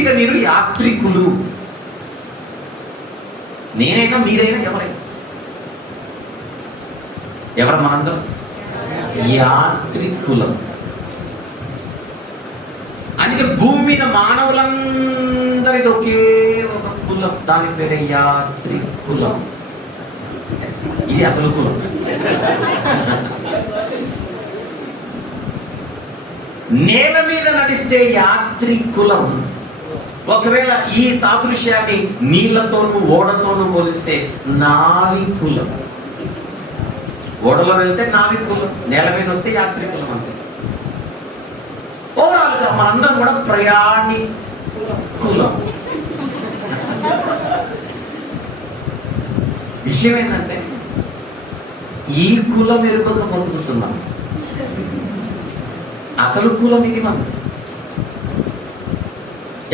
ఇక మీరు యాత్రికులు. నేనైనా మీరైనా ఎవరు మనందరం యాత్రికులం. అందుకే భూమి మీద మానవులందరిది ఒకే ఒక కులం, దాని పేరే యాత్రికులం. ఇది అసలు కులం. నేల మీద నడిస్తే యాత్రికులం. ఒకవేళ ఈ సాదృశ్యాన్ని నీళ్లతోనూ ఓడతోనూ పోలిస్తే నావికులం. ఓడలో వెళ్తే నావికులం, నేల మీద వస్తే యాత్రికులం. అంతే. ఓవరాల్ గా మనందరం కూడా ప్రయాణికులం. విషయం ఏంటంటే ఈ కులం ఎరుకగా బతుకుతున్నాం. అసలు కులం ఇది మనం.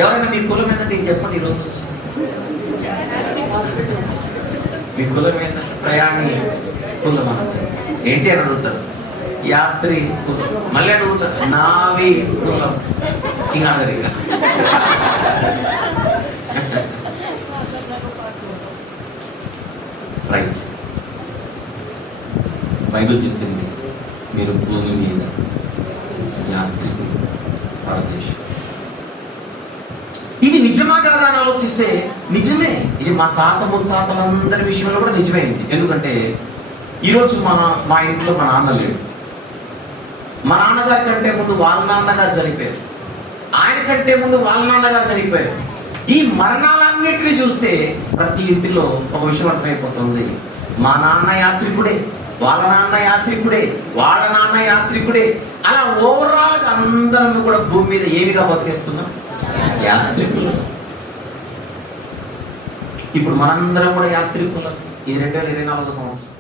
ఎవరైనా మీ కులం ఏంటంటే చెప్పండి ఈరోజు నుంచి. మీ కులం ఏంటంటే ప్రయాణి కులం. ఏంటి అని అడుగుతారు. యాత్రి కులం. మళ్ళీ అడుగుతారు నావి కులం. ఇంకా అడగరు. ఇక రైట్. బైబిల్ చెప్పింది మీరు భూమి మీద యాత్రికులు, పరదేశం. ఇది నిజమా కాదా అని ఆలోచిస్తే నిజమే. ఇది మా తాత ముత్తాతలందరి విషయంలో కూడా నిజమైంది. ఎందుకంటే ఈరోజు మా ఇంట్లో మా నాన్న లేడు. మా నాన్నగారి కంటే ముందు వాళ్ళ నాన్నగారు చనిపోయారు. ఆయన కంటే ముందు వాళ్ళ నాన్నగారు చనిపోయారు. ఈ మరణాలన్నిటిని చూస్తే ప్రతి ఇంటిలో ఒక విషయం అర్థమైపోతుంది. మా నాన్న యాత్రికుడే, వాళ్ళ నాన్న యాత్రికుడే, వాళ్ళ నాన్న యాత్రికుడే. అలా ఓవరాల్ అందరం కూడా భూమి మీద ఏమిగా బతికేస్తున్నాం? యాత్రికులు. ఇప్పుడు మనందరం కూడా యాత్రికులం. ఇది 2024 సంవత్సరం.